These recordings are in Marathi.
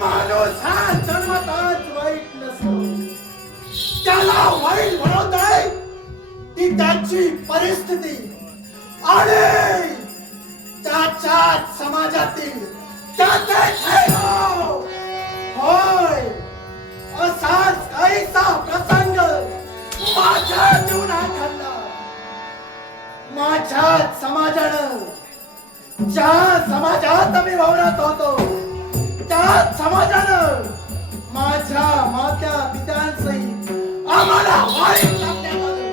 माणूस हा जन्मताच वाईट नसतो, त्याला वाईट बनवताय ती त्याची परिस्थिती आणि त्याच्या समाजातील त्याचे खेळ. होय, असाच काहीसा प्रसंग माझ्या जीवनात घडला. माझ्या समाजानं, ज्या समाजात मी वावरत होतो त्या समाजानं माझ्या मात्या पित्यांसहित आम्हाला वाईट टाकण्यात आलं.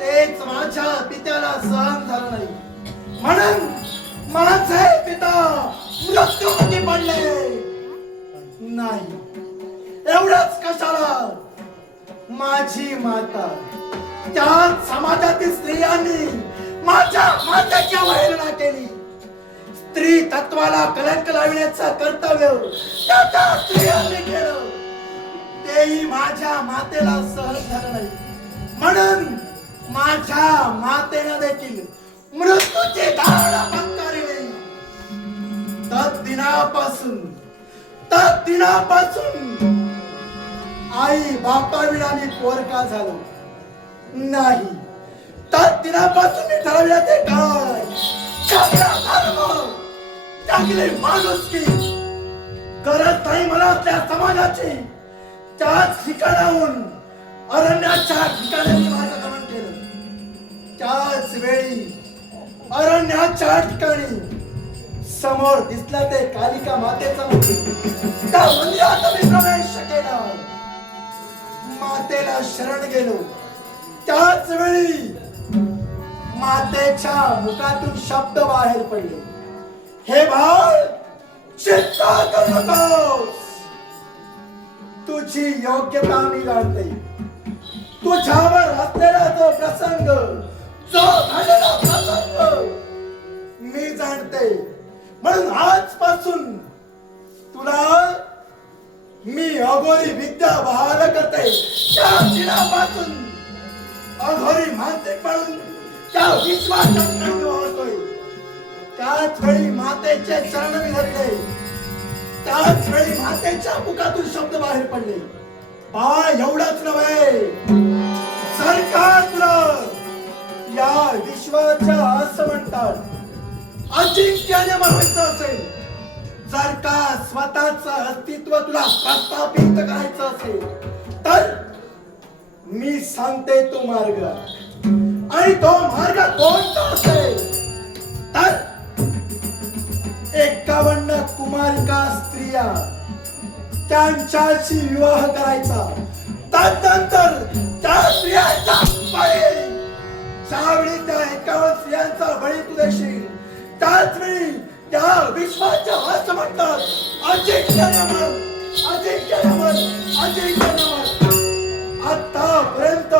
तेच माझ्या पित्याला सहन झालं नाही, म्हणून माझे पिता मृत्युमुखी पडले. नाही, एवढंच कशाला, माझी माता, त्या समाजातील स्त्रियांनी माझ्या मातेची अवहेलना केली. स्त्री तत्वाला कलंक लावण्याचं कर्तव्य त्या स्त्रियांनी केलं, तेही माझ्या मातेला सहन झालं नाही, म्हणून माझ्या मातेनं देखील मृत्यूची दाढ पत्करली. तद्दिनापासून आई बापाविना मी पोरका झालो नाही. तद्दिनापासून मी ठरवलं ते काय, चांगली माणुसकी गरज नाही मला त्या समाजाची. त्याच ठिकाणाहून अरण्याच्या ठिकाणी मी मार्गक्रमण केलं. त्याच वेळी अरण्याच्या ठिकाणी समोर दिसला ते कालिका मातेचा मंदिर. त्या मंदिरात मी प्रवेश केला, मातेला शरण गेलो. त्याच वेळी मातेच्या मुखातून शब्द बाहेर पडले, हे बाळ, चिंता करू नकोस, तुझी योग्यता मी जाणते. तुझ्यावर असलेला जो प्रसंग, जो घडलेला प्रसंग मी जाणते, म्हणून आजपासून तुला मी अघोरी विद्या बहाल करते. त्या दिनापासून अघोरी मानसिक म्हणून त्या विश्वासात होतोय. त्याच वेळी मातेचे चरण मी धरले, त्याच वेळी मातेच्या मुखातून शब्द बाहेर पडले, बाळ, एवढंच नव्हे, सरकार तुला या विश्वाच्या असं म्हणतात अजिंक्याने मानायचं असेल, जर का स्वतःच अस्तित्व तुला प्रस्थापित करायचं असेल, तर मी सांगते तो मार्ग. आणि तो मार्ग कोणता असेल तर 51 कुमारिका स्त्रिया त्यांच्याशी विवाह करायचा. त्यानंतर त्या स्त्रियांचा बळी, ज्यावेळी त्या 51 स्त्रियांचा बळी तू देशील, त्याच वेळी त्या विश्वाच्या असं म्हणतात अजिंक्य नमन, अजिंक्य नमन, अजिंक्य नमन. आतापर्यंत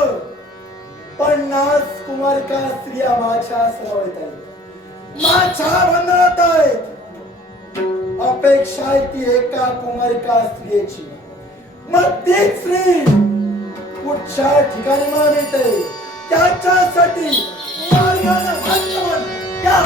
50 कुमारिका स्त्रिया माझ्या समवेत आहेत, माझ्या बंधनात आहेत. अपेक्षा आहे ती एका कुमारिका स्त्रियेची. मग ती स्त्री कुठच्या ठिकाणी मला मिळते, त्याच्यासाठी मार्गाने भाग्यवान त्या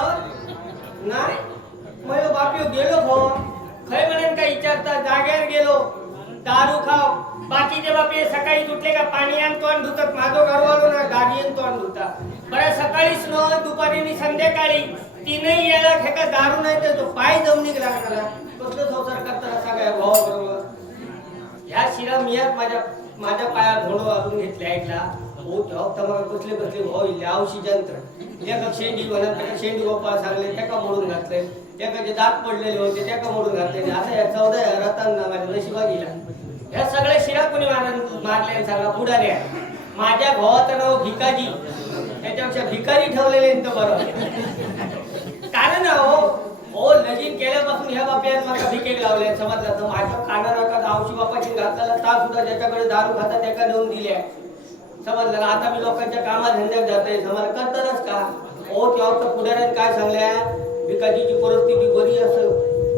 यावर नाही मग बापी गेलो खो खय म्हणून काय विचारता जाग्यावर गेलो दारू खाव बाकीचे बापे सकाळी उठले का पाणी आण तोंड धुतात माझं घरवालो ना गाडी आण तोंड धुता बरं सकाळीच न दुपारी नि संध्याकाळी तीनही याला खेका दारू नाही तर तो पाय जमनीक लागला कसलं संसार करताना सगळ्या भावाबरोबर ह्या शिरा मियात माझ्या पायात धोंड वाजून घेतले ऐकला हो तेव्हा तुम्हाला कसले कसले भाव इले औषधी यंत्र एका शेंडी म्हणत शेंडी गोपाळ सांगले त्याका मोडून घातले त्याका जे दात पडलेले होते त्याका मोडून घातले आता या 14 रतांना माझ्या नशिबा गेला ह्या सगळ्या शिरा कोणी मारले सगळा पुढारी आहे माझ्या भावाचं नाव भिकाजी त्याच्यापेक्षा भिकारी ठेवलेले बरं कारण हो लगीन केल्यापासून ह्या बाप्यात मला भिकेक लावले समजलं तर माझ्या कानाला आवशी बापाची घातला ता सुद्धा ज्याच्याकडे दारू खाता त्याका देऊन दिल्या समजलं आता मी लोकांच्या कामात धंद्यात जाते समज करतातच का हो तेव्हा पुढाऱ्यात काय सांगल्या भिकाजीची परिस्थिती बरी असं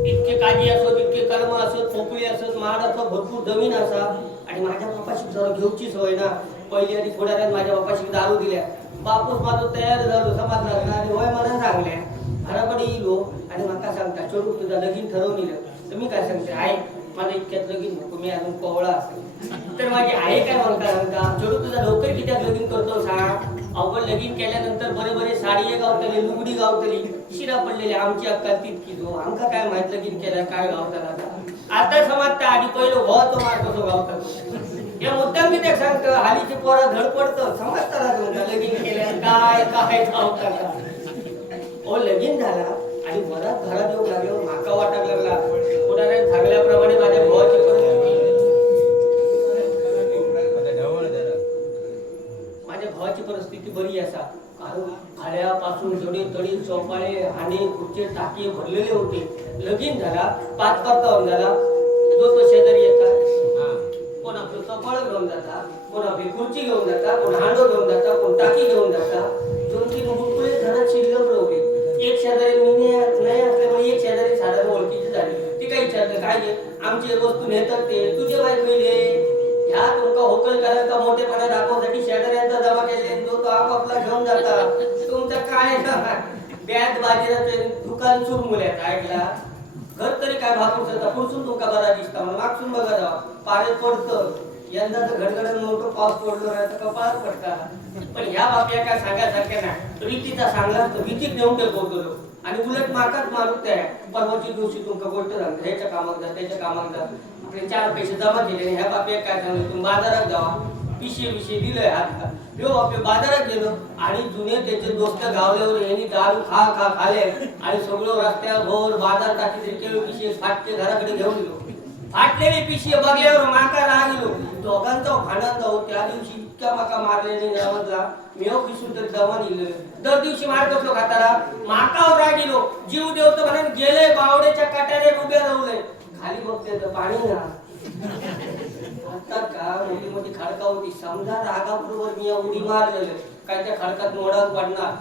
इतके काजी असो इतके कर्म असत पोपळी असत महाड असो भरपूर जमीन असा आणि माझ्या बापाशी जरा घेऊची सवय ना पहिली आधी पुढाऱ्यात माझ्या बापाशी दारू दिल्या बापूस माझं तयार झालो समजला आणि होय मला सांगल्या घराकडे येलो आणि मला सांगता छोटू तुझं लगीन ठरवून दिलं तर मी काय सांगते आहे माझं इतक्यात लगीन नको मी अजून कोवळा असेल तर माझी आहे काय म्हणता छोटू तुझा लवकर कित्यात लगीन करतो सांग अवघड लगीन केल्यानंतर बरे बरे साडी गावतली लुगडी गावतली शिरा पडलेली आमची अक्का तितकी जो आमका काय माहित लगीन केलं काय गावताना आता समजता आधी पहिलं भावाचं मार्ग तो गावतात या मुद्द्यात मी ते सांगतो हालीची पोरं धडपडतं समजता लगीन केल्या काय काय गावताना ओ लगीन झाला आणि मनात घरात येऊ लागल्यावर माका वाटायला लागला पुढाऱ्यात सांगल्याप्रमाणे माझ्या भावाची परिस्थिती बरी असा कारण खाड्यापासून जडी तडी चौपाळे आणि खुर्चे टाकी भरलेले होते लगीन झाला 5 करता झाला जो तो शेजारी येतात कोण आपलं चौपाळ घेऊन जाता कोण आपली खुर्ची घेऊन जाता कोण हांडो घेऊन जाता कोण टाकी घेऊन जाता 2-3 मुकुळे घरात शिल्लक राहते एक शेजारी मी नाही असल्यामुळे एक शेजारी साधारण ओळखीची झाली ती काय विचारलं काय घे आमची वस्तू नेतात ते तुझे बाय पहिले ह्या तुमका होकल करायचा मोठेपणा दाखवण्यासाठी शेजाऱ्यांचा जमा केले तो आपापला घेऊन जाता तुमचं काय बॅट बाजीराचे दुकान सुरू मुल्यात ऐकला घर तरी काय भागू शकता पुढसून तुमका बरा दिसता म्हणून मागसून बघा जावा पाणी पडतं यंदा तर घडघडून मोठं पाऊस पडलो नाही तर कपाळात पडता पण ह्या बाप्या काय सांगायसारख्या नाही रीतीचा सांगला तर भीतीत नेऊन ते बोलतो आणि उलट मार्कात मारूक त्या परवाची दिवशी तुमका गोष्ट सांगता ह्याच्या कामात जा त्याच्या कामात जा आपले 4 पैसे जमा केले ह्या बाप्या काय सांगलं तुम्ही बाजारात जावा पिशे दिलंय हात ह्यो बाप्या बाजारात गेलो आणि जुने त्याचे दोस्त गावल्यावर यांनी दारू खाले आणि सगळं रस्त्यावर बाजार टाकी केलो पिशे फाटके घराकडे घेऊन गेलो फाटलेली पिशे बघल्यावर माका रागिलो दोघांचा भांडण जाऊ त्या दिवशी इतक्या माका मारलेले गावातला मेव पिसून तर दमा निघलेलं दर दिवशी मारत असलो खातारा माकावर रागिलो जीव देवतो म्हणून गेले बावड्याच्या काट्याने उभे राहले खाली बघते तर पाणी ना आता का मोठी मोठी खडका होती समजा रागाबरोबर मी उडी मारलेलं काय त्या खडकात मोडावर पडणार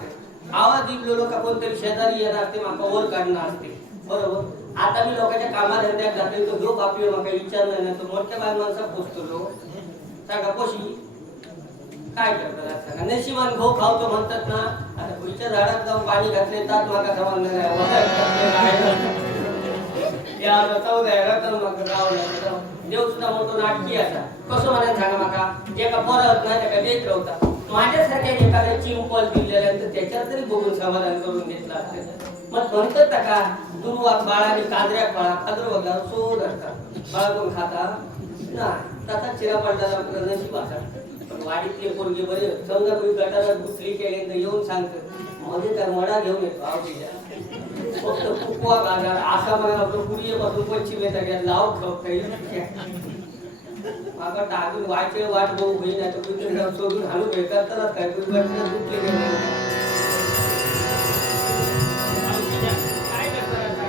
आवाज दिलो का कोणतरी शेजारी येणार ते माका वर काढणार असते बरोबर आता मी लोकांच्या कामाधंद्यात जाते तो जो बापी माका विचारलं नाही तो मोठ्या बाय माणसा पोचतो सांगा पोशी काय करतात सांगा नशिबान घो खावतो म्हणतात ना आता पुढच्या झाडात जाऊन पाणी घातले तात माका समजलं नाही देव सुद्धा मोठो नाटकी असा कसं म्हणायला सांगा माका जे का परत नाही त्या देत राहता माझ्यासारख्या एखाद्या चिंपल दिलेल्यानंतर त्याच्यात तरी बघून समाधान करून घेतला मग म्हणतात का दुर्वात बाळाने कांद्र्या फळा खादर वगैरे सोड असतात बाळा कोण खाता ना तसा चिरा पडला नशीब असा पण वाडीतले पोरगे बरे समजा कोणी गटारात घुसली केले तर येऊन सांगत मध्ये तर मडा घेऊन येतो आवडीच्या फक्त फुकवा गाजार असा मला आपलं पूर्वीपासून पश्चिमेचा घ्या लाव खप काही माका टाकून वाचे वाट बघू होई नाही तर कुठे सोडून हाणू भेटतात काय कुठे दुखले काय करतात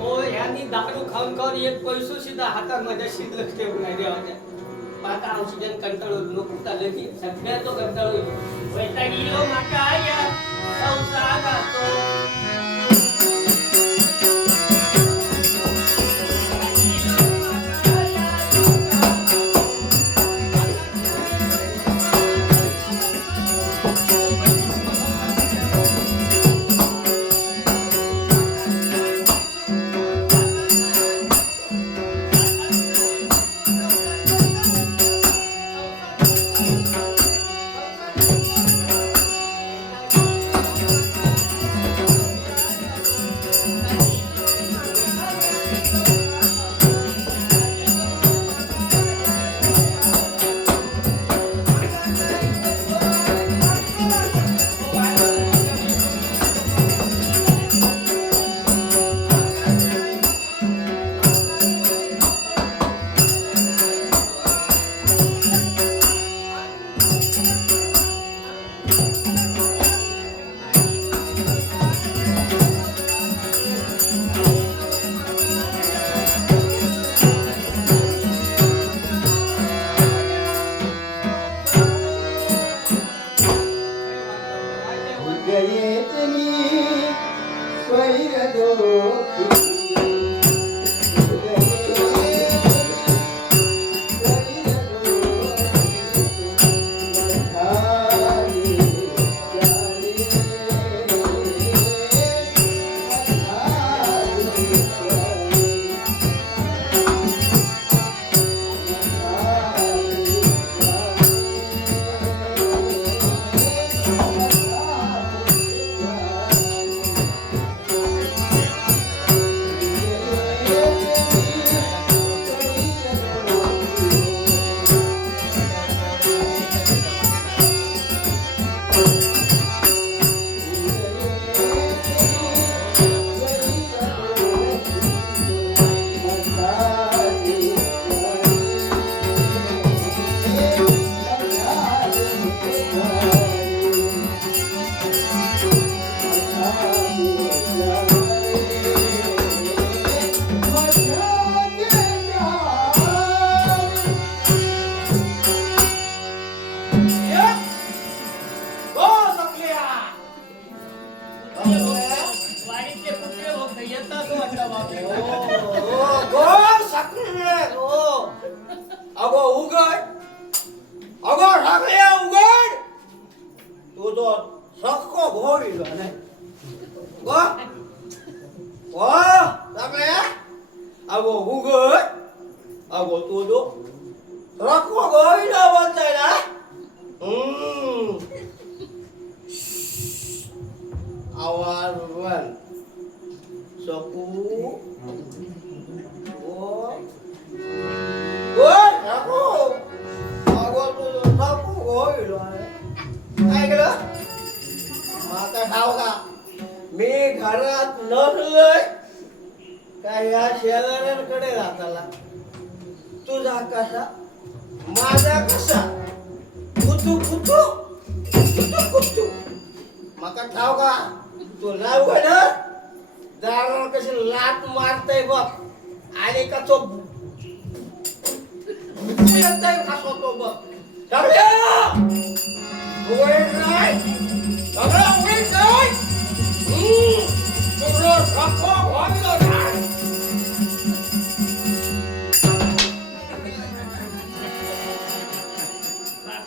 हो ह्यांनी दारू खाऊन खाऊन एक पैसो सुद्धा हातात माझ्या शिल्लक ठेवून नाही देवाच्या माका औषधन कंटाळू लोक चालले की सगळ्या तो कंटाळू वैतागिलो माका या संसारात गयेत मी स्वैर दोखी वाडीतले कुत्रे बघ येतात वाटतं बापरे. अगो उघड अगो सगळ्या उघड तू तो सक्को घोडी गो सगळ्या अगो उघड अगो तू तो सक्को घोडी बोलताय ना आवाज वन सकू मी घरात नसलोय काय या शेजाऱ्यांकडे राहताला तुझा कसा माझा कसा कुतू कुतू कुतू कुतू माका ठाव का तू नाही उघड दारावर कशी लाट मारतय बघ आणि का तो येतय खातो तो बघ सगळ्या उघड नाही सगळं उघड नाही सगळं ठाको व्हायला नाही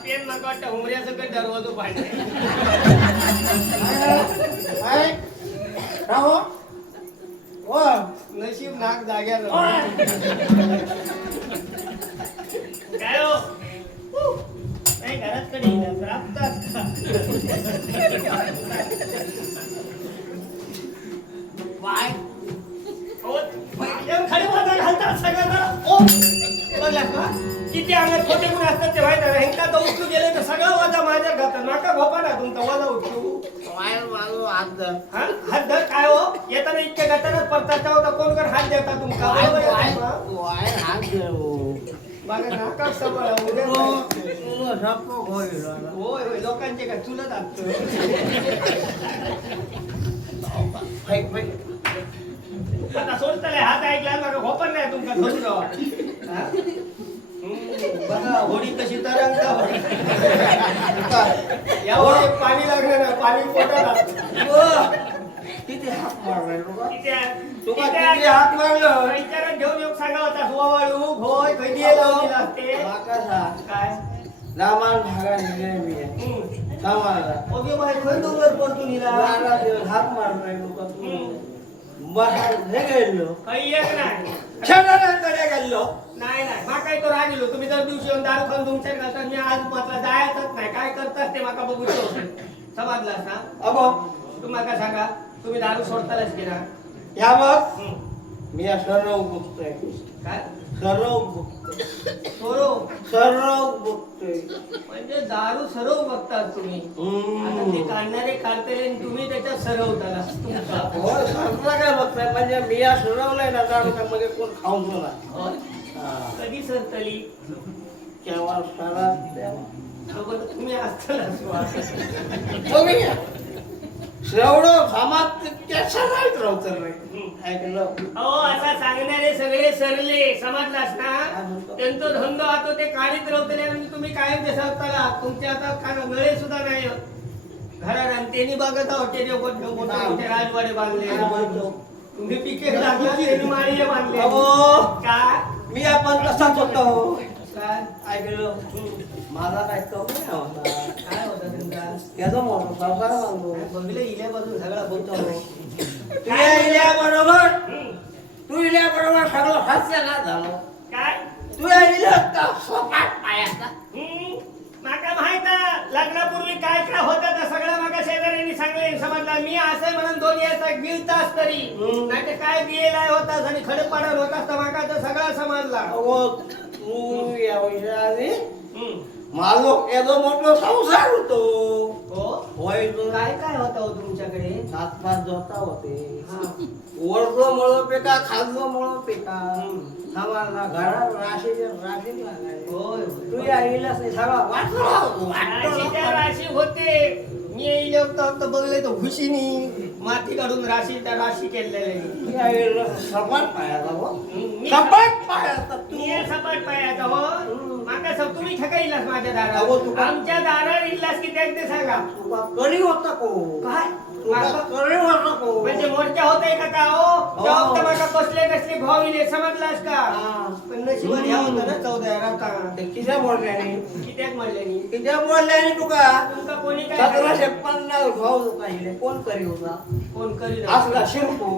पेन नका वाटतं उमऱ्याचं काही दरवाजा पाहिजे. राहो ओ नशीब नाक जाग्यावर काय हो नाही घरात कधी राबतात का वाय हो खडे वाजा घालतात सगळ्यांना ओ बघला का किती अंगात खोटे गुण असतात ते माहिती नाही ह्यांका तर उचलू गेले तर सगळं वाजा माझ्या घालतात माका भोपा ना तुमचा वाजा उचलू वायर मारू हात हात धर काय हो येताना इतक्या गटारात परताचा होता कोण कोण हात देता तुमका वायर हात बघा नाका सगळं सक्को घोडी होय होय लोकांचे काय चुलत असतं आता सोडतले हात ऐकला मग होपण नाही तुमका धरून जावा बघा होडी कशी तरंगता या होडी पाणी लागलं ना पाणी पोटात किती हात मारलाय किती हात मारलं विचारात घेऊन योग सांगा होता वाळू होय कधी लावलेला असते काय दामान भागा निघले मी दामाला ओके बाय खंड डोंगर पडतो निला 12 दिवस हात मारलाय लोक बाहेर हे गेलो काही एक नाही शेजाऱ्यांकडे गेलो नाही नाही मा काय तो राहिलो तुम्ही जर दिवशी येऊन दारू खाऊन तुमच्या घालतात मी आज म्हटलं जायचंच नाही काय करतात ते माका बघू समजलास ना अगो तुम्हाला सांगा तुम्ही दारू सोडतालच की ना या मग मी सर्व बघतोय काय सर्व बघतोय सोरो बघतोय म्हणजे दारू सरव बघतात तुम्ही आता ते काढणारे काढते तुम्ही त्याच्यात सरवताला तुमचा हो सर्व काय बघताय म्हणजे मी या सरवलंय ना दारू मध्ये कोण खाऊन गेला कधी सरतली केव्हा सरात तुम्ही असताना श्रवण सामात त्याच्या नाही राहतं ऐकलं हो असा सांगणारे सगळे सरले समजलास ना त्यांचा धंदो आता ते काढीत राहतले आणि तुम्ही कायम ते सरताला तुमचे आता नळे सुद्धा नाही घरात त्यांनी बघत आहोत ते मोठे मोठे राजवाडे बांधले काय म्हणतो? तुम्ही पिके लागला त्यांनी माळी बांधले अहो, काय मी आपण कसाच होतो काय ऐकलं माझा काय कमी नाही होता काय होता त्यांचा त्याचा मोठा संसार बांधलो बघले इल्यापासून सगळा बोलतो तू इल्याबरोबर तू इल्याबरोबर सगळं हास्य ना झालं काय तू इल्या का सपाट पायाचा माका माहित आहे, लग्नापूर्वी काय काय होतं ते सगळं माका शेजाऱ्यांनी सांगले समजलं मी असं म्हणून दोन याचा गिळतास तरी नाही तर काय गिळलाय होतास आणि खडे पाडत होतास तर माका तर सगळं समजला अहो तू या विषयाने माझो एवढो मोठो संसार होतो हो होय तो काय काय होतं हो तुमच्याकडे 7-5 जोता होते हा. वरचो मळो पेका खालचो मळो पेका आम्हाला घरात राशी लागायची होय तू या इलास नाही सगळा राशीच्या राशी होते मी येईल होतो बघले तो खुशीनी माती काढून राशी त्या राशी केलेल्या सपाट पायाचा हो मी सपाट पायाचा तू मी सपाट पायाचा हो माका सब तुम्ही ठकाईलास माझ्या अहो, दारात तुका- आमच्या दारात इल्लास किती आहेत ते सांगा तुका करी होता को काय तुका करी होता को म्हणजे मोर्चा होतय का हो हो. तेव्हा तर माका कसले कसले भाव इले समजलास का हा. पण नशिबात ह्या होता ना 14 राता ते किती बोलल्याने कित्याक म्हणल्यानी किती बोलल्याने तुका तुमका कोणी काय 1750 भाव पाहिले कोण करी होता फोन करी असला शिरपू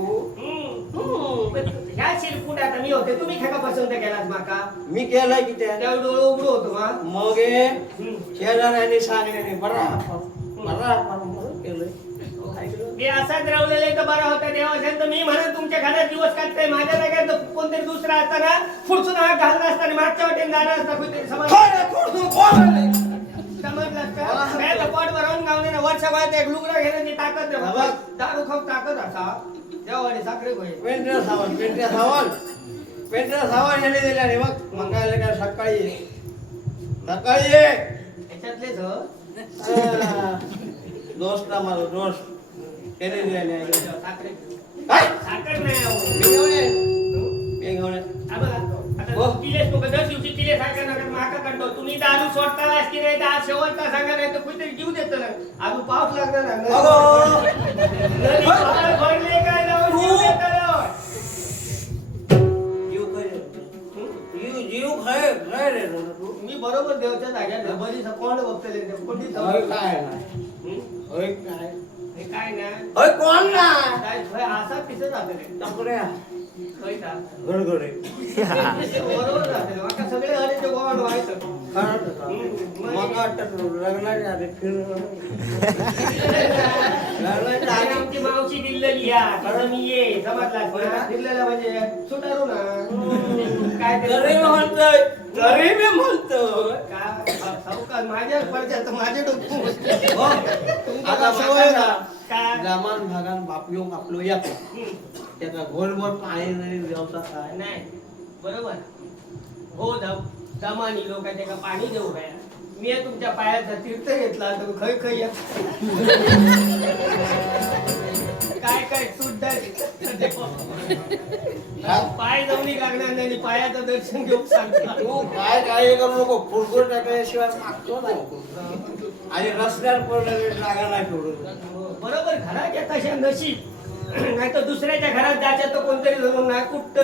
ह्या शिरपूट आता मी होते तुम्ही ठेका पसंत केलात माका मी केलंय की त्या त्यावेळी डोळं उघडू होतो मा मग हे शेजाऱ्याने सांगल्याने बरा म्हणून केलंय ऐकलं? ते असाच रावलेले तर बरा होता देवा असेल तर मी म्हणत तुमच्या घरात दिवस काढताय माझ्या जागेत तर कोणतरी दुसरा असताना पुढसून हात घालला असताना मागच्या वाटेने जाणार असता कुठे समजलास का काय पोट भरवून गावणे ना वर्षभरात एक लुगडा घेण्याची ताकद नाही. बाबा. दारू खाऊन ताकद असा देवाडी साखरे होईल पेंट्या सावण याने दिल्याने मग मंगायला काय सकाळी ये याच्यातलेच हो. दोस्त मला दोस्त त्याने दिल्याने साखरे काय साखर नाही अहो. मी घेऊन ये मी घेऊन ये हा बघा. आता हो. किलेच लोक दर दिवशी किले साखर नका माका कंटो तुम्ही दारू सोडतालाच की नाही तर शेवटचा सांगा नाही तर कुठेतरी जीव देतो ना अजून पाऊस लागणार ना अगो. नदी पहाड भरले काय लावून जीव देतो. जीव खाय रे तू मी बरोबर देवच्या जाग्यात ढबरी कोण बघतले कोणती होय काय नाही होय काय हे काय ना होय कोण ना काय होय असा पिसं जाते रे टपऱ्या होय का गडगडे बरोबर जाते माका सगळे हरेचे गोवाड व्हायचं मग वाटतं लग्नाच्या आधी लग्नाच्या आधी आमची मावशी दिलेली या खरं मी ये समजला दिलेला म्हणजे सुटारू ना काय तरी म्हणतोय तरी मी म्हणतोय सावकार माझ्या पडद्यात माझे डोकं हो. आता सवय ना काय जमान भागान बापयो आपलो या त्याचा गोलमोल पाणी जरी व्यवसाय काय नाही बरोबर हो दमानी लोक त्याला पाणी देऊ काय मी तुमच्या पायाचा तीर्थ घेतला तर खय खय या. काय काय सुद्धा पाय जाऊन लागणार नाही पायाचं दर्शन घेऊन सांगता तू काय काय करू नको फुलगोर टाकल्याशिवाय मागतो नाही आणि रस्त्यावर पडलं जागा नाही ठेवलं बरोबर घराच्या तशा नशीब नाही तर दुसऱ्याच्या घरात जायचं तर कोणतरी धरून नाही कुठत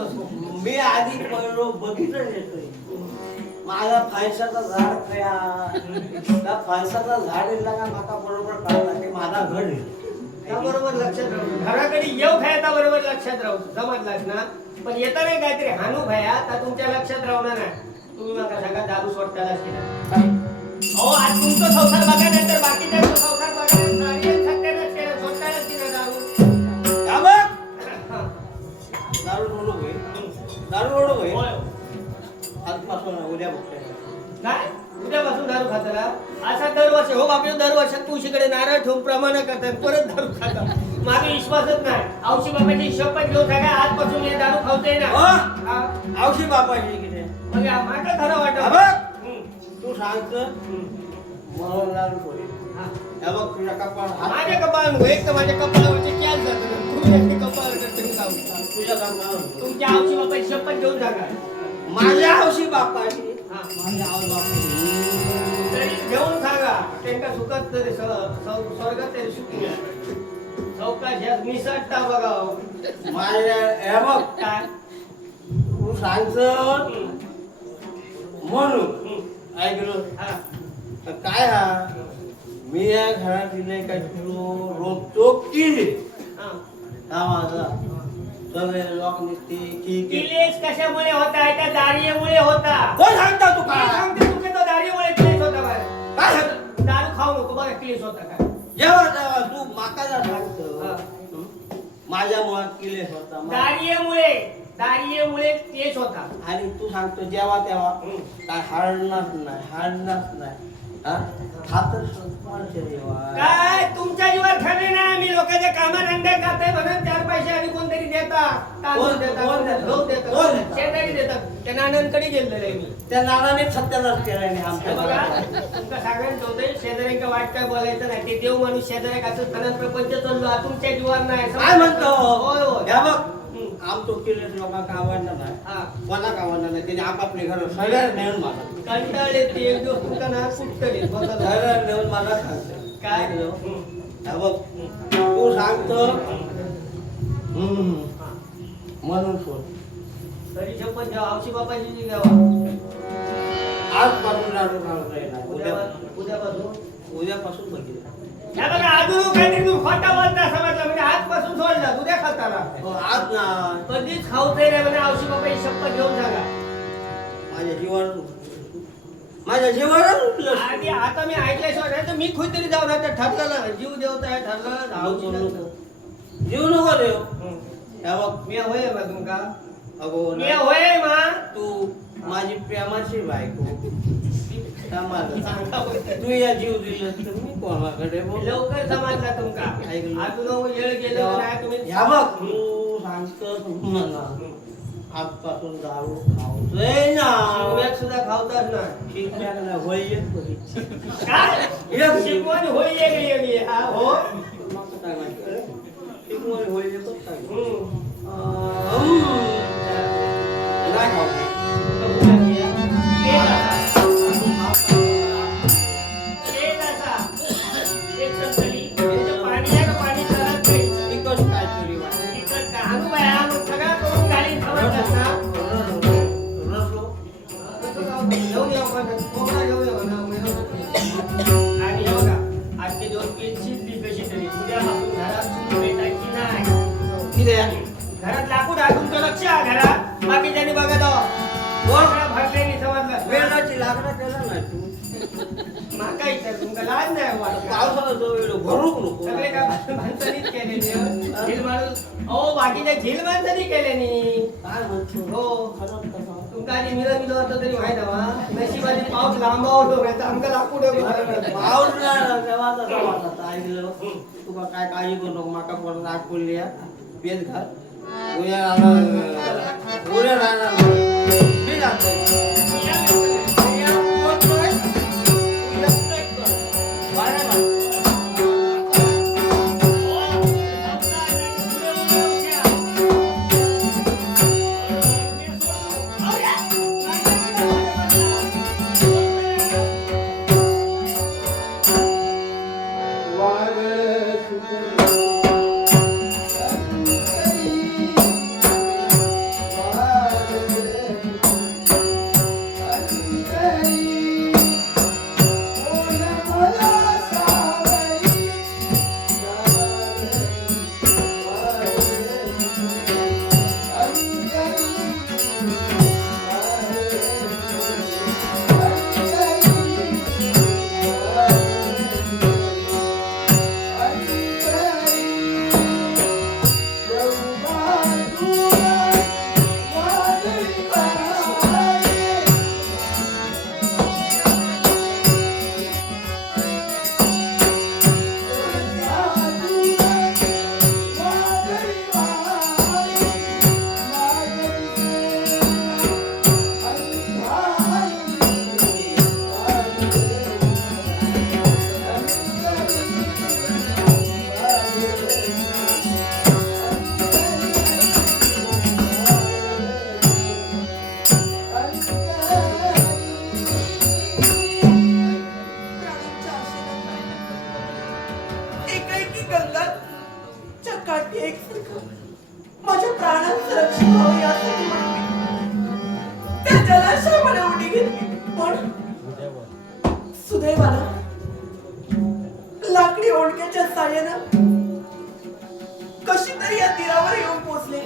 असो मी आधी पडलो बघितलं येतोय माझा फायसाचा झाड त्या फायसाचा झाड येईल का माका बरोबर कळला की माझा घर आहे त्या बरोबर लक्षात राहू घराकडे येऊ खायचा बरोबर लक्षात राहू समजलास ना पण येता नाही काहीतरी हानू भया तर तुमच्या लक्षात राहणार नाही तुम्ही मला सांगा दारू सोडतालाच की नाही हो आज तुमचा संसार बघा नाही तर बाकीच्या संसार बघा सत्यानच केलं सोडतालाच की नाही दारू का बघ? दारू ओढू होय दारू ओढू होय होय. आजपासून उद्या बघते काय उद्यापासून दारू खाताना असा दरवर्षी हो बापरे दरवर्षात तुळशीकडे नारळ ठेवून प्रमाण करतात परत दारू खातात माझा विश्वासच नाही औशी बाबाची शपथ घेऊन सांगा आजपासून हे दारू खावते ना हो. हा. औषधी बापाची किती मग माझं खरं हा वाटत बघ. हम्म. तू सांगत मला दारू होईल हा. हे बघ तुझ्या कपाळ हात माझ्या कपाळ एक तर माझ्या कपाळावरचे कॅच जातं तुम्ही कपाळ तुझ्या कपाळ तुमच्या औशी बाबाची शपथ घेऊन सांगा माझ्या औषधी बापाची हा. माझ्या औषधी बापाची तरी घेऊन सांगा त्यांना सुखात तरी स्वर्गात तरी सुखी चौकाशी निसटता बघा माझ्या हे बघ काय तू सांगत म्हणून ऐकलं हा तर काय हा मी या घरात दिले काय तुलो रोखोक केली हा हा माझा सगळे लोक निघते की क्लेश कशामुळे होता त्या दारियेमुळे होता कोण सांगता तू मी काय सांगते तुके तो दारियेमुळे क्लेश होता बाहेर काय सांगता? दारू खाऊ नको बघा क्लेश होता काय जेव्हा तू माकाला हा. सांगतो माझ्या मुळात केले होता दारियेमुळे क्लेश होता आणि तू सांगतो जेव्हा तेव्हा काय हाडणार नाही हा तर माणसं देवा काय तुमच्या जीवावर खरे नाही मी लोकांच्या कामाधंदे करते म्हणून 4 पैसे आणि कोणतरी देतात तांदूळ कोण देतात देतं? गहू देतात कोण देतं? शेजारी देतात त्या नानांकडे गेलेलं आहे मी त्या नानाने सत्यानाश केला नाही हे आमच्या बघा घरात. तुमका सांगायचं होतं शेजाऱ्यांका वाट काय बोलायचं नाही ते देव माणूस शेजाऱ्याक असं खरंच प्रपंच चाललो हा तुमच्या जीवावर नाही काय म्हणतो होय होय या बघ हम्म. आमचं केले लोकांना आवडणार नाही हा कोणाक आवडणार नाही त्याने आपापले घर सगळ्या नेऊन मला कंटाळ येते एक दिवस तुमका ना कुठतरी बघा सगळ्या नेऊन मला सांगते काय ऐकलं? हम्म. या बघ तू सांगतो म्हणून सोड तरी शपथ घ्या औशी बापाची घ्यावा आजपासून लाडू खायला येणार उद्यापासून उद्यापासून बघितलं या बघा अजून काहीतरी तू खोटा बोलता समजला म्हणजे आजपासून सोडला उद्या खाताना आज ना कधीच खाऊच नाही म्हणजे औषध बाबाची शपथ घेऊन सांगा माझ्या जीवावर उठलं आधी आता मी ऐकल्याशिवाय नाही तर मी खुद तरी जाऊन आता ठरलं ना जीव देवता ठरलं औषध जीव नको देव हं. या बघ मी होय बा तुमका अगो मी होय मा तू माझी प्रेमाची बायको समाज सांगा होय. तू या जीव दिलं तर मी कोणाकडे बोल लवकर समजला तुमका ऐकलं. अजून वेळ गेलो नाही तुम्ही ह्या बघ तू सांगतो मला आजपासून दारू खाऊचंय ना शिकव्यात सुद्धा खावतात ना शिकण्यात ना होय काय शिकवण होय वेगळी हा हो शिकवण होय येतच काय हं. नाही खाऊ तेल असा. एक संतरी. त्याचं पाणी आहे का पाणी चालत नाही. तिकट काहीतरी वाटतं. तिखट का? आणू बाया, मग सगळं करून घालीन समजलं ना? रसलो. घेऊन या आपण. कोंबडा घेऊन या म्हणा. आणि हे बघा, आजचे दिवस केस शिजली कशी तरी. उद्यापासून घरात चूल पेटायची नाही. किती घरात लाकूड आहे तुमचं लक्ष आहे घरात बाकीच्यांनी बघा जावा भरलेली समजलं वेळाची लागणं केलं नाही तू माका इच्छा तुमका लाज नाही वाटत पावसाला जो वेळ भरूक नको सगळे काय माणसानीच केले झील माणूस अहो बाकीच्या झील माणसानी केल्यानी काय म्हणतो हो खरंच कसं? तुमका आधी मिळत होतं तरी माहित हवा नशिबाने पाऊस लांबावलो नाही तर आमका लाकूड पाऊस नाही तेव्हा तसा वाटत ऐकलं तुका काय काळजी करू नको माका पण नाक पडली पेन घाल उद्या राहणार मी जातो एकसारखं माझ्या प्राणांचं रक्षण व्हावं यासाठी म्हणून मी त्या जलाशयामध्ये उडी घेतली. पण सुदैवानं लाकडी ओळख्याच्या साह्यानं कशी तरी या तीरावर येऊन पोहोचले.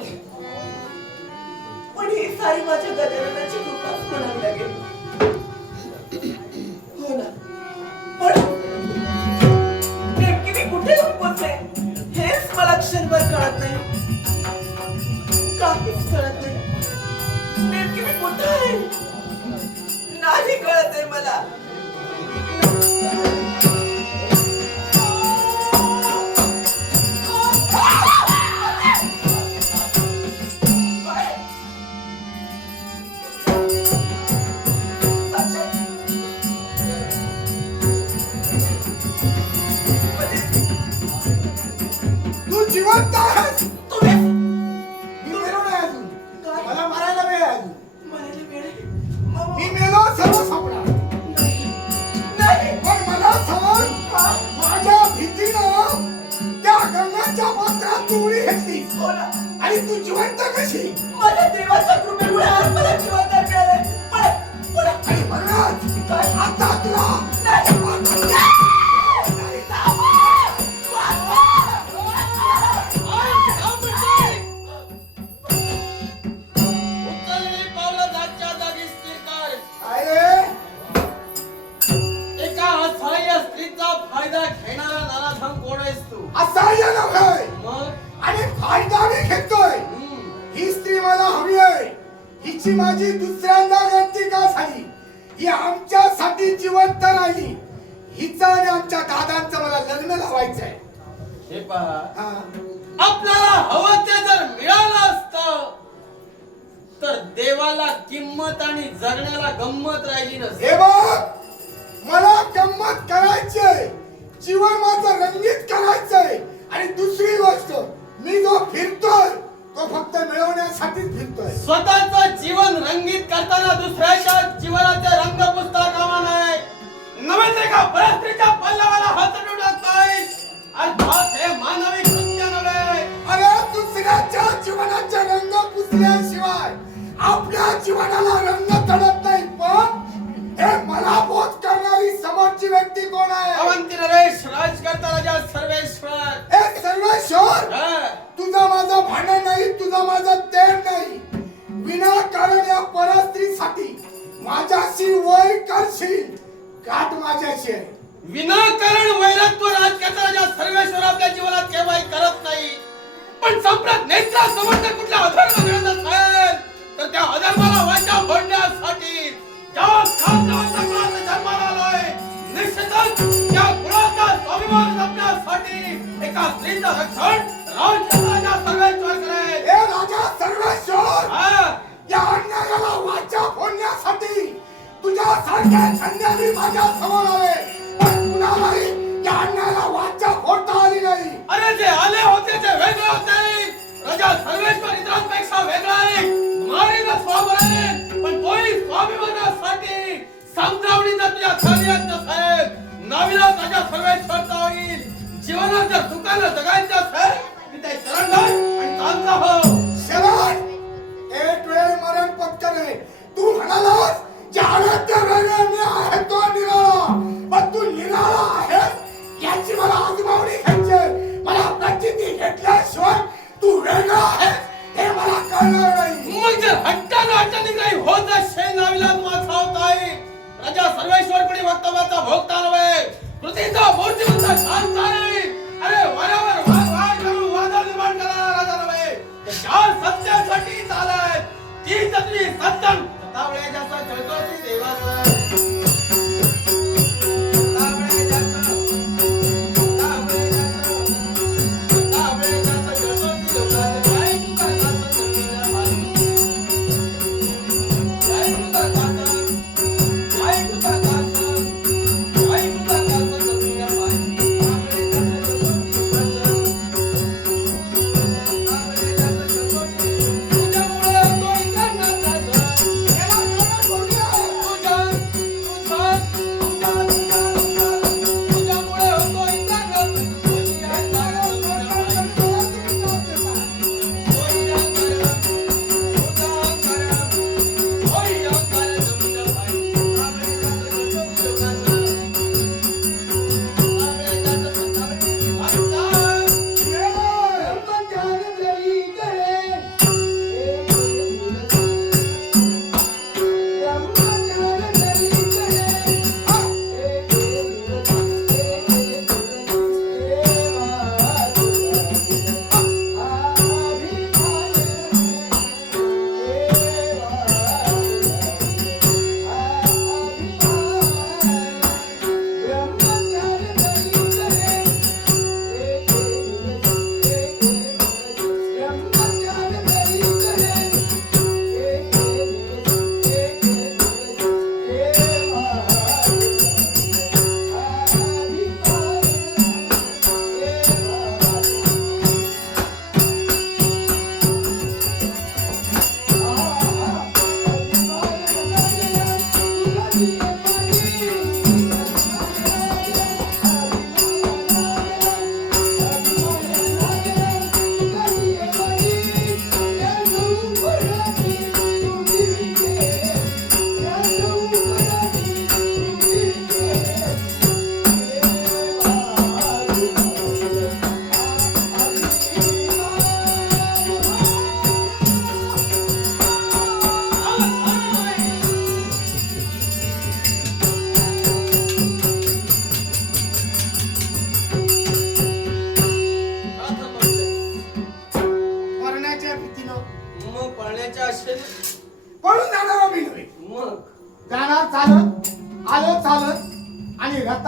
पण ही सारी माझ्या गजाननाची कृपाच म्हणावी लागेल. हो ना, पण नेमकी मी कुठे येऊन पोहोचले हेच मला क्षणभर कळत नाही. काहीच कळत नाही. नेमकी मी कुठे आहे नाही कळत आहे मला. तू जिवंत आहेस. तुम्ही मी मेलो नाही अजून. काय? मला मारायला वेळ आहे अजून. म्हणायला वेळ आहे. मी मेलो सर्व सापडा. नाही पण मला सांग, माझ्या भीतीनं त्या गंगाच्या पात्रात तू उडी घेतलीस हो ना. आणि तू जिवंत कशी? माझ्या देवाच्या कृपेमुळे आज मला जिवंत मिळालंय. पण आणि म्हणूनच काय? आता तुला नाही. उचलली पावलं जागच्या जागी स्थिर कर. काय रे? एका असहाय्य स्त्रीचा फायदा घेणारा नाराधम कोण आहेस तू? असहाय्य नव्हे मग आणि फायदा मी घेतोय. ही स्त्री मला हवी आहे. हिची माझी दुसऱ्यांदा गळती का झाली? ही आमच्यासाठी जिवंत राहिली. हिचं आणि आमच्या दादांचं मला लग्न लावायचंय. हे पहा, हा. आपल्याला हवं ते जर मिळालं असतं तर देवाला किंमत आणि जगण्याला गंमत राहिली नसती. हे बघ, मला गंमत करायचीय. जीवन माझं रंगीत करायचंय. आणि दुसरी गोष्ट, मी जो फिरतोय तो फक्त मिळवण्यासाठीच फिरतोय. स्वतःचं जीवन रंगीत करताना दुसऱ्याच्या जीवनाचे रंग पुसता कामा नये. नव्हे तर एका परस्त्रीच्या पल्लवाला हात टाकतायस. अर्थात हे मानवी कृत्य नव्हे. अरे, दुसऱ्याच्या जीवनाचे रंग पुसल्याशिवाय आपल्या जीवनाला रंग चढत नाही. पण हे मला बोध करणारी समोरची व्यक्ती कोण आहे? अवंती नरेश, राजकर्ता राजा सर्वेश्वर. हे सर्वेश्वर, हा. तुझं माझं भांडण नाही, तुझं माझं तेढ नाही. विनाकारण या परस्त्रीसाठी माझ्याशी वैर करशील. गाठ माझ्याशी आहे. विनाकारण वैरत्व राजकर्ता राजा सर्वेश्वर आपल्या जीवनात केव्हाही करत नाही. पण संप्रत नेत्रासमोर जर कुठला अधर्म घडत असेल तर त्या अधर्माला वाचा फोडण्यासाठी ज्या खासदाराच्या कुळात जन्माला आलोय, निश्चितच त्या कुळाचा स्वाभिमान जपण्यासाठी एका स्त्रीचं रक्षण राजकर्ता राजा सर्वेश्वर करेल. हे राजा सर्वेश्वर, हा. या अन्यायाला वाचा फोडण्यासाठी तुझ्यासारख्या धन्यानी माझ्या समोर आले. पण कुणालाही या अन्यायाला वाचा फोडता आली नाही. अरे जे आले होते ते वेगळे होते. राजा सर्वेश्वर इतरांपेक्षा वेगळा आहे. मारीला स्वाबर आहे. पण तोही स्वाभिमानासाठी समजावणीचा तुझ्या खाली येत नसेल. नावीला राजा सर्वेश्वरचा होईल. जीवनात जर सुखानं जगायचं असेल मी ते चरण घाल आणि चालता हो. शरण, एक वेळ मरण पत्करे. तू म्हणालास की आराध्य वेगळे मी आहे तो निराळा. पण तू निराळा आहे याची मला आजमावणी घ्यायची. मला प्रचिती घेतल्याशिवाय तू वेगळा आहे हे मला कळणार नाही. मग जर हट्टानं अचानक काही होत असेल नावीला माझा होताय. राजा सर्वेश्वर कोणी वक्तव्याचा भोगता नव्हे. कृतीचा मूर्तिमंत शांत आहे. अरे वाऱ्यावर वाद करून वादळ निर्माण करणारा राजा नव्हे. ज्या सत्यासाठी चालत ती सत्य सत्यम तावळे ज्याचा जळतो ती देवाचा.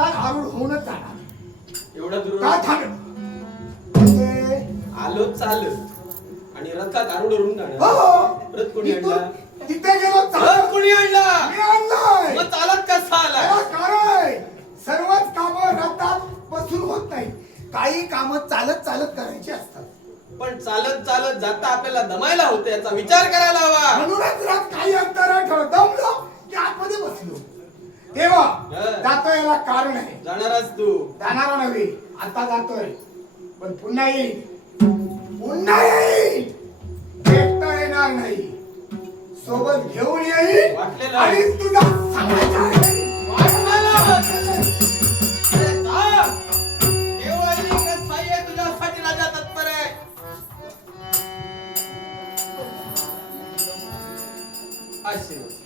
रथात आरूढ होऊनच जाणार. एवढं दूर का थांब म्हणजे आलो चालत आणि रथात आरूढ होऊन जाणार. हो रथ कोणी इथून आणला? तिथे गेलो रथ चालत. कोणी आणला? मी आणलाय. मग चालत कसा आला? त्याला कारण आहे. सर्वच कामं रथात बसून होत नाही. काही कामं चालत चालत करायची असतात. पण चालत चालत जाता आपल्याला दमायला होते याचा विचार करायला हवा. म्हणूनच रथ काही अंतरावर ठेवलं. दमलो की आतमध्ये बसलो. तेव्हा जातो याला कारण आहे. जाणारच तू. जाणारा नव्हे, आता जातोय पण पुन्हा येईल. पुन्हा येईल. एकटा येणार नाही, सोबत घेऊन येईल. वाटलेलं. आणि तुझा सांगायचा आहे. वाटलेलं. अरे जा. केवळ एकच साई आहे तुझ्यासाठी राजा तत्पर आहे. आशीर्वाद.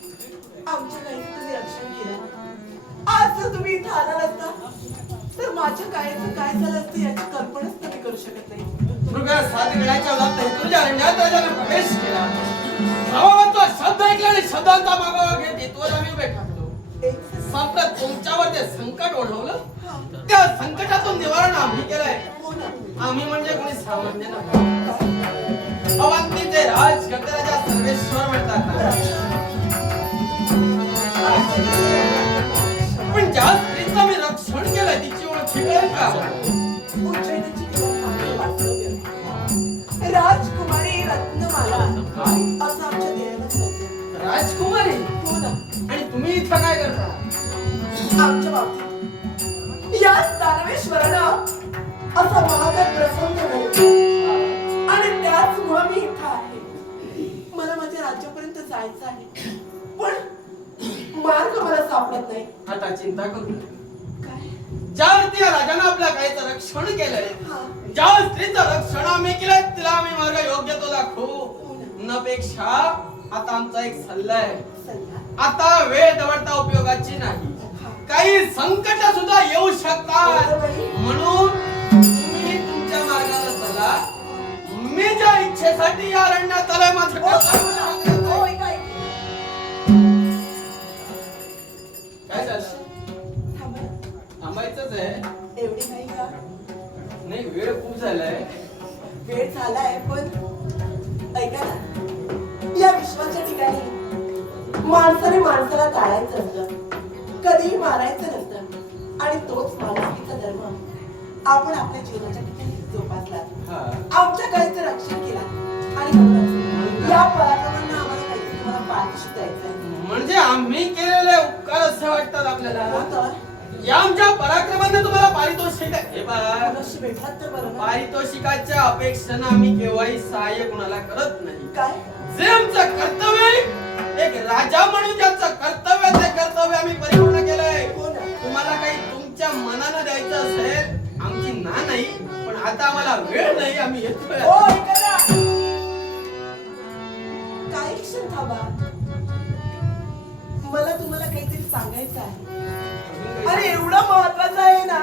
आमच्या गाईचं तुम्ही रक्षण केलं. आज जर तुम्ही इथं आला नसता तर माझ्या गायीचं काय झालं असतं याची कल्पनाच तुम्ही करू शकत नाही. मृगा 7 वेळाच्या जात तुझ्या अरण्यात राजाने प्रवेश केला. भावाचा शब्द ऐकला आणि शब्दांचा मागोवा घेत इथवर आम्ही उभे ठाकलो. एक संपलं तुमच्यावर ते संकट ओढवलं. त्या संकटातून निवारण आम्ही केलंय. हो ना. आम्ही म्हणजे कोणी सामान्य नाही. अवंतीचे राज गजराजा सर्वेश्वर म्हणतात ना. पण ज्या स्त्रीचं मी रक्षण केलंय तिची ओळख शिकेल का? उज्जैनीची किंवा काठी वाचवली आहे. राजकुमारी रत्नमाला असं आमच्या देवाला होतं. राजकुमारी. हो ना. आणि तुम्ही इथं काय करता? आमच्या बाबतीत या दानवेश्वरानं असा महागत प्रसंग घडला आणि त्याचमुळं मी इथं आहे. मला माझ्या राज्यापर्यंत जायचं आहे पण मार्ग मला सापडत नाही. आता चिंता करू नका. काय? ज्या व्यक्ती या राजानं आपल्या गायचं रक्षण केलंय, हा. ज्या स्त्रीचं रक्षण आम्ही केलंय तिला आम्ही मार्ग योग्य तो दाखवू. नपेक्षा आता आमचा एक सल्ला आहे. सल्ला. आता वेळ दवडता उपयोगाची नाही. काही संकट सुद्धा येऊ शकतात. म्हणून तुम्ही तुमच्या मार्गाला चला. मी ज्या इच्छेसाठी या रण्यात आलोय माझं होय काय? काय झालं? थांबा. थांबायचंच आहे. एवढी नाही का? नाही वेळ खूप झालाय. वेळ झालाय पण ऐका ना. या विश्वाच्या ठिकाणी माणसाने माणसाला टाळायचं असतं, कधीही मारायचं नसतं आणि तोच माणुसकीचा धर्म आपण आपल्या जीवनाच्या ठिकाणी जोपासला. आमच्या गायीचं रक्षण केलं आणि म्हणूनच या पराक्रमांना आम्हाला काहीतरी तुम्हाला पाठीशी द्यायचं. म्हणजे आम्ही केलेले उपकार असे वाटतात आपल्याला. तर या आमच्या पराक्रमाने तुम्हाला पारितोषिक आहे. हे बघा, कोणाशी भेटलात तर बरं ना. पारितोषिकाच्या अपेक्षेनं आम्ही केव्हाही सहाय्य कुणाला करत नाही. काय? जे आमचं कर्तव्य आहे, एक राजा म्हणून ज्याचं कर्तव्य ते कर्तव्य आम्ही परिपूर्ण केलंय. हो ना. तुम्हाला काही तुमच्या मनानं द्यायचं असेल आमची ना नाही, पण आता आम्हाला वेळ नाही. आम्ही येतोय. हो ऐका ना. काही क्षण थांबा. मला तुम्हाला काहीतरी सांगायचं आहे. अरे एवढं महत्वाचं आहे ना,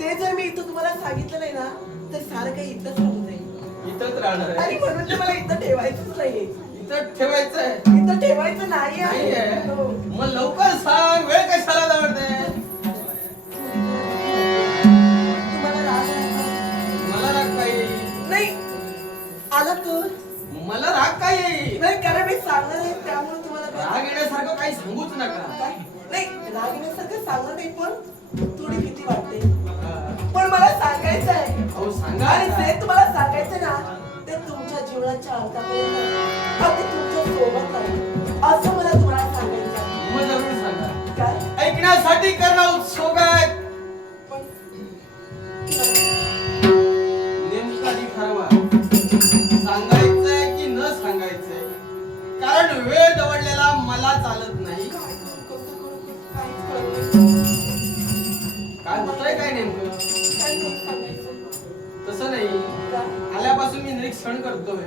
ते जर मी इथं तुम्हाला सांगितलं नाही ना तर सारं काही इथंच राहून जाईल. इथंच राहणार आणि आहे. म्हणून तर मला इथं ठेवायचंच नाहीये. इथं ठेवायचंय. इथं ठेवायचं नाही नाहीये. आहे. हो. मग लवकर सांग, वेळ कशाला दवडते? तुम्हाला राग आहे का? मला राग काय येईल? नाही आला तर मला राग काय येईल? नाही कारण मी सांगणार आहे त्यामुळे तुम्हाला काय- राग येण्यासारखं काही सांगूच नका. काय? नाही राग येण्यासारखं सांगणार नाही पण थोडी भीती वाटते. पण मला सांगायचं आहे. अहो सांगा आणि आता. जे तुम्हाला सांगायचं ना ते तुमच्या जीवनाच्या अंतापर्यंत अगदी तुमच्या सोबत राहील असं मला तुम्हाला सांगायचं आहे. मग जरूर सांगा. काय? ऐकण्यासाठी करणं उत्सुक आहे. पण नेमकं आधी ठरवा. सांगायचंय की न सांगायचंय. कारण वेळ दवडलेला मला चालत नाही. काय करू, कसं करू, काहीच कळत नाही. काय होतंय काय नेमकं? काय करू सांगायचं? तसं नाही. काय? आल्यापासून मी निरीक्षण करतोय.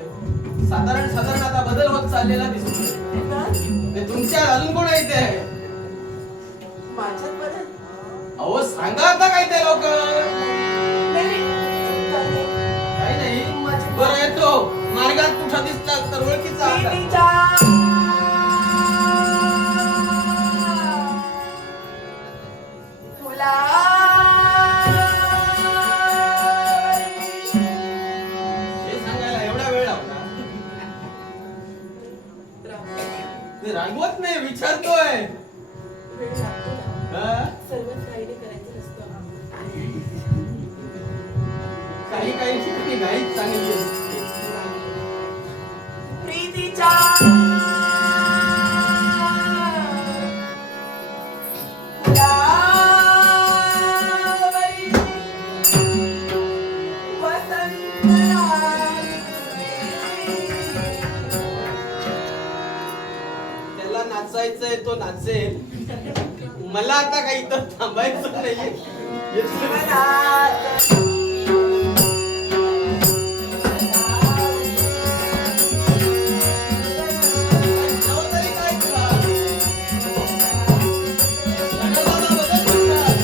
साधारण आता बदल होत चाललेला दिसतोय. काय? ते तुमच्या अजून कोण आहे ते? माझ्यात बरं अहो सांगा आता काय ते लोक. नाही काही काही नाही. बरं येतो. मार्गात कुठं दिसला तर ओळखीचा आता. तुला रागवत नाही, विचारतोय. वेळ लागतो ना, हा? सर्वच काहीने करायचं नसतं. काही काही ठिकाणी घाईच चांगली असते. प्रीतीच्या फुलावरी वसंत त्याला नाचायचंय तो नाचेल. मला आता काही इथं थांबायचं नाहीये. जीवनात तरी काय तुला? सगळ्याला बदल म्हणतात.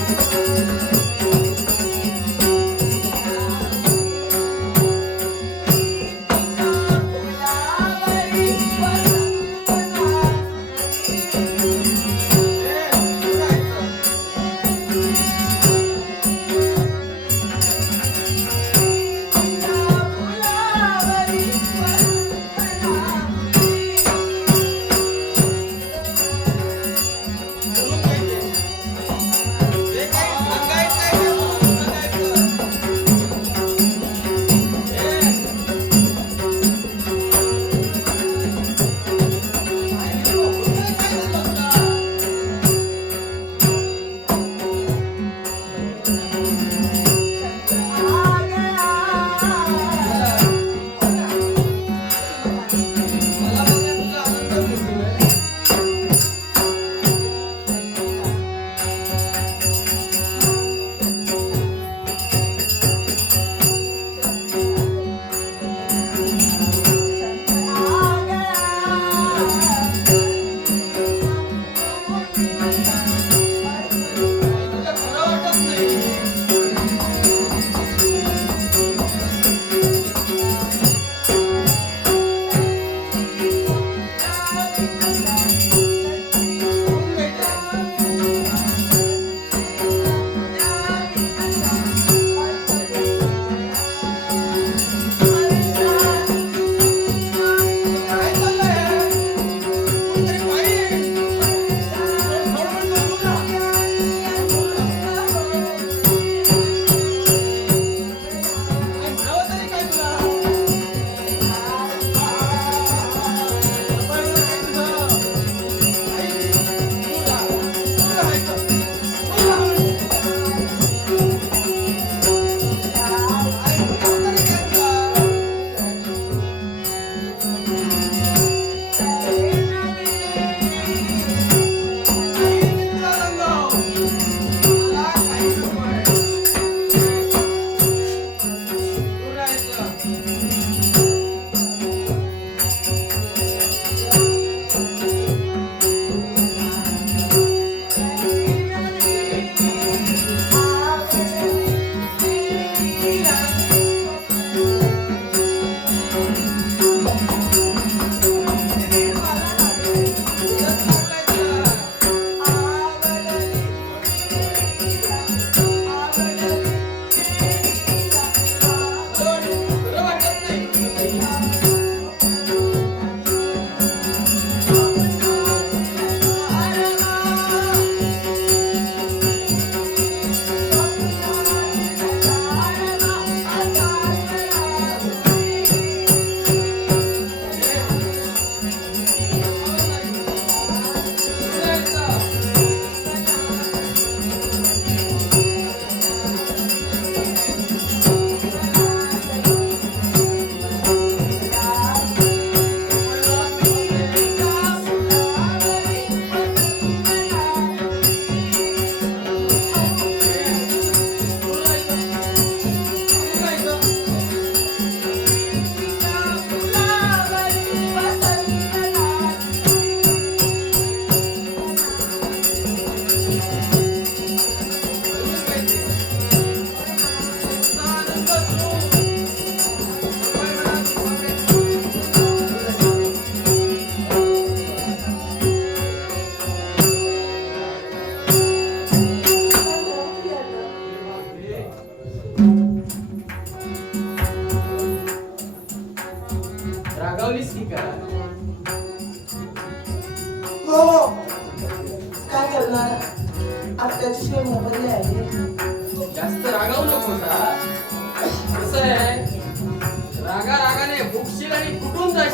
फुलावरी कसं आहे रागा रागाने भुकशील आणि कुठून हो जाशील.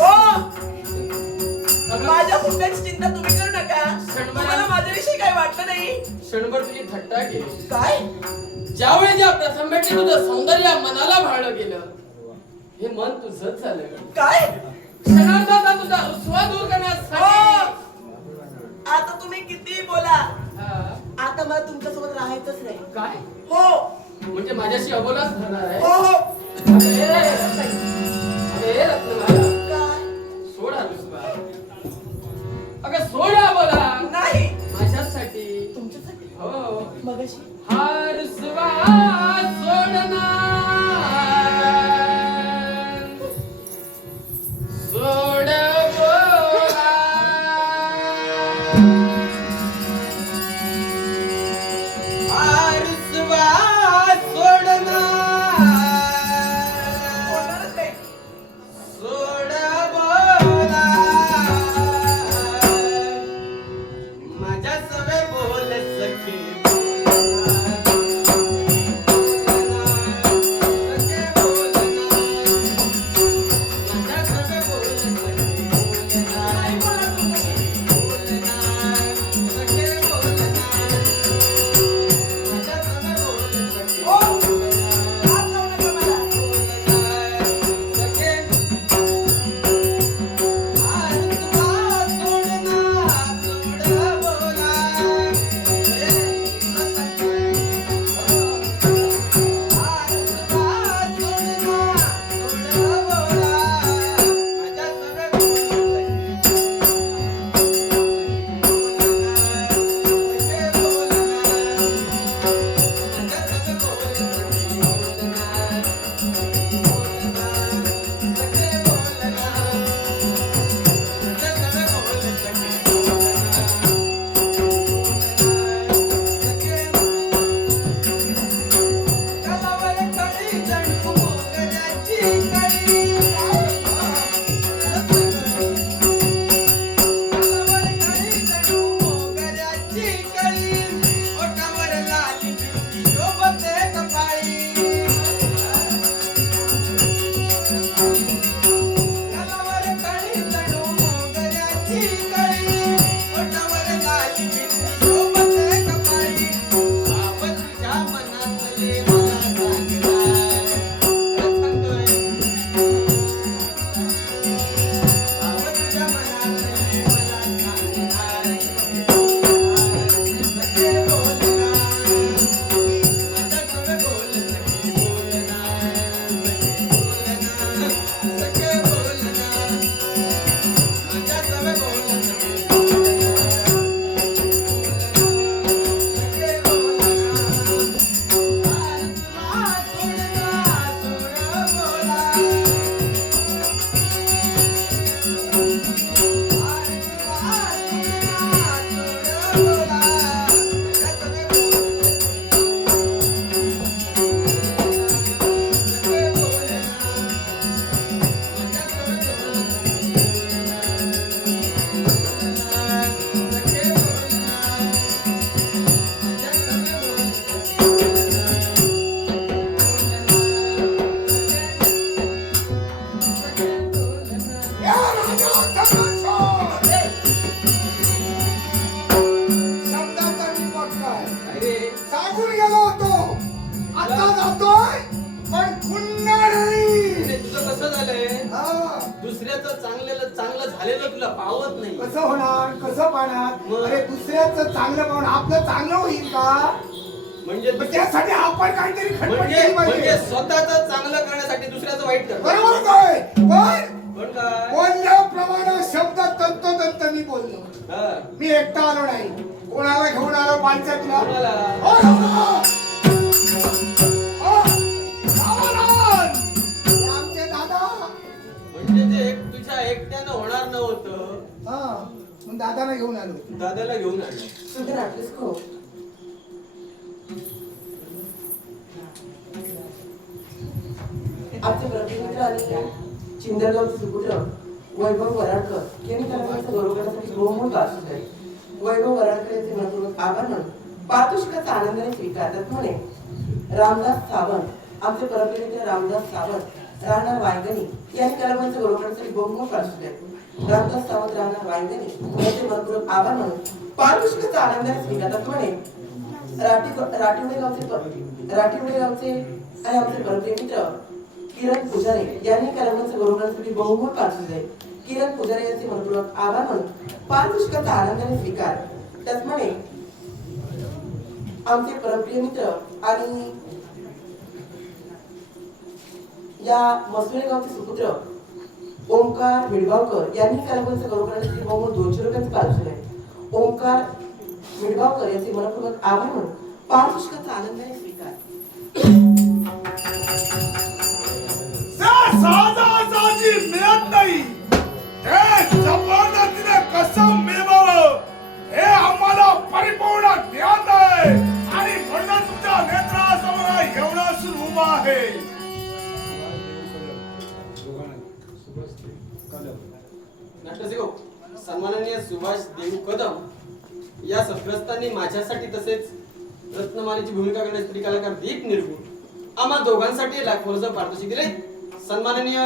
माझ्या मुद्द्याची चिंता तुम्ही करू नका. क्षणभर- तुम्हाला माझ्याविषयी काही वाटलं नाही. क्षणभर तुझी थट्टा केली. काय ज्यावेळी ज्या प्रथम भेटी तुझं सौंदर्य मनाला भाळलं गेलं हे मन तुझंच झालं. काय क्षणार्धात तुझा रुसवा दूर करण्यासाठी आता तुम्ही किती बोला हा, आता मला तुमच्यासोबत राहायचंच नाही. काय हो म्हणजे माझ्याशी अबोलाच राहणार आहे. हो हो अरे रत्नमाला काय सोड हा रुसवा. अगं सोड हा बोला नाही माझ्यासाठी. तुमच्यासाठी हो मगाशी हा रुसवा सोडना सोड बोला. हा रुसवा सोडना बोलणारच नाही. सोड बोला. माझ्या सवे बोल सखी नाही बोलणार तुमच्याशी. हो हात लावू नका मला. या राजा सर्वेश्वर! शब्दाचा निपट काय? अरे सांगून गेलो होतो आता जातोय पण पुन्हा नाही. तुझं कसं झालंय हा, दुसऱ्याचं चांगलं झालेलं तुला पावत नाही. कसं होणार कसं पाहणार? मग? अरे दुसऱ्याचं चांगलं पाहून आपलं चांगलं होईल का? म्हणजे मग त्यासाठी आपण काहीतरी खटपट म्हणजे केली म्हणजे पाहिजे. स्वतःच चांगलं करण्यासाठी दुसऱ्याचं वाईट कर. बरोबर काय? पण पण काय बोलल्याप्रमाणे शब्द तंतोतंत मी बोललो. हा. मी एकटा आलो नाही. कोणाला घेऊन आलो पंचायतला? कोणाला? ओ रामा! ओ, रामाराम! हे आमचे दादा. म्हणजे ते तुझ्या एकट्यानं होणार नव्हतं. हा, मग दादाला घेऊन आलो. दादाला घेऊन आलो. सुंदर आठवस खूप. आमचे प्रतिनिधी आणि चिंदरगावचे सुपुत्र वैभव वराडकर यांनी त्यांचा गौरव करण्यासाठी बहुमोल भाषण केले. वैभव वराडकर यांचे मनपूर्वक आभार मानून पारितोषिकाचा आनंदाने स्वीकारतात म्हणे. रामदास सावंत आमचे परमप्रिय रामदास सावंत राहणार वांगणी यांनी कलावंत गौरवण्यासाठी बहुमोल पाठवले. रामदास सावंत राहणार वांगणी यांचे मनपूर्वक आभार मानून पारितोषिकाचा आनंदाने स्वीकारतात. म्हणे राठिवडे गावचे आणि आमचे परमप्रिय मित्र किरण पुजारे यांनी कलावंत गौरवण्यासाठी बहुमोल पाठवले. किरण पुजारे यांचे मनपूर्वक आभार मानून पारितोषिकाचा आनंदाने स्वीकार. त्याच म्हणे आमचे परमप्रिय मित्र आणि या मसुळे गावचे सुपुत्र ओंकार मिडगावकर यांनी कलावंत गौरवण्यासाठी बहुमोल 200 रुपयांचे पारितोषिक आहे. ओंकार मिडगावकर यांचे मनपूर्वक आभार मानून पारितोषिकाचा आनंदाने स्वीकार. साजाची मिळत नाही ते जबरदस्तीने कसं मिळवावं हे आम्हाला परिपूर्ण ज्ञान आहे आणि म्हणून तुमच्या नेत्रासमोर एवढा उभा आहे. सन्माननीय सुभाष देव कदम या सद्ग्रस्तांनी माझ्यासाठी तसेच रत्नमालेची भूमिका करण्यासाठी कलाकार दीप निर्गुण आम्हा दोघांसाठी लाखोचं पारितोषिक दिले. सन्माननीय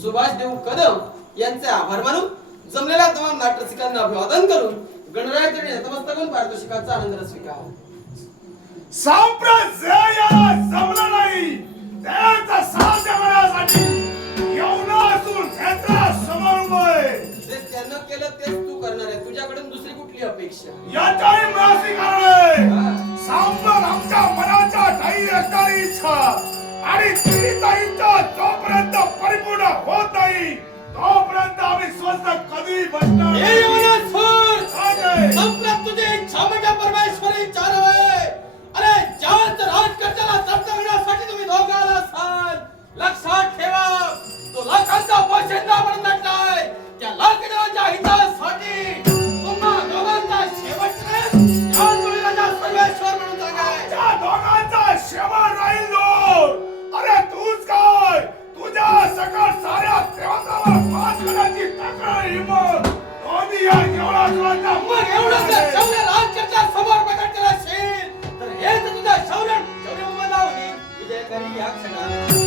सुभाष देव कदम यांचे आभार मानून जमलेल्या तमाम नाटरसिकांना अभिवादन करून गणरायाकडे नतमस्तक होऊन पारितोषिकाचा आनंद स्वीकार. संप्रदायाला जमलं नाही त्याचा साध्य करण्यासाठी येऊन असून नेत्रासमोर उभं आहे. जे त्यानं केलं तेच तू करणार आहे. तुझ्याकडून दुसरी कुठली अपेक्षा? याचाही मुळाशी कारण आहे. सांप्रत आमच्या मनाच्या ठाई असणारी इच्छा आणि तिचा इच्छा जोपर्यंत परिपूर्ण होत नाही तोपर्यंत आम्ही स्वस्त कधी बसणार नाही. संप्रत तुझी इच्छा म्हणजे परमेश्वरी इच्छा नव्हे. अरे ज्याच राजकर्त्याला जप्त करण्यासाठी तुम्ही दोघाला असाल लक्षात ठेवा तो लाखांचा पोशिंदा म्हणून नटलाय. त्या लाखदेवाच्या हितासाठी तुम्हा दोघांचा शेवट त्या जोडीराजा सर्वेश्वर म्हणून सांगाय. त्या दोघांचा शेवट राहील लोक. अरे तूच काय तुझ्या सकाळ साऱ्या देवतावर मात करण्याची तक्रार हिंमत दोन्ही या एवढा मग एवढं जर शौर्य राजकर्त्या समोर प्रकट केलं असेल तर हे तर तुझ्या शौर्य मला होईल विजय करी या क्षणाला.